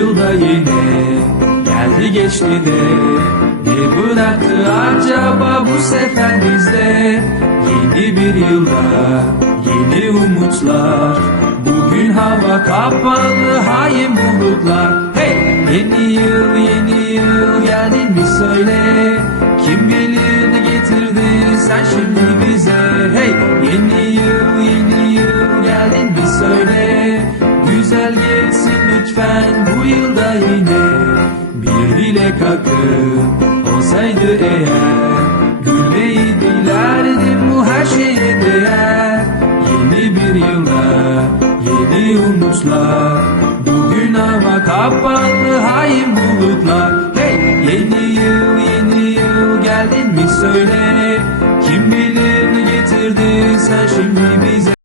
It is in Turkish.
yılda yine geldi geçti de. Ne bıraktı acaba bu sefer bizde? Yeni bir yılda yeni umutlar. Bugün hava kapalı hain bulutlar. Hey! Yeni yıl yeni yıl geldin mi söyle? Kim bilir ne getirdin sen şimdi bize? Hey! Yeni yıl yeni yıl geldin mi söyle? Güzel geçsin lütfen yine Bir dilek hakkı olsaydı eğer Gülmeyi dilerdim bu her şeye değer. Yeni bir yılda yeni umutlar Bugün hava kapalı hain bulutlar. Hey yeni yıl yeni yıl geldin mi söyle Kim bilir ne getirdin sen şimdi bize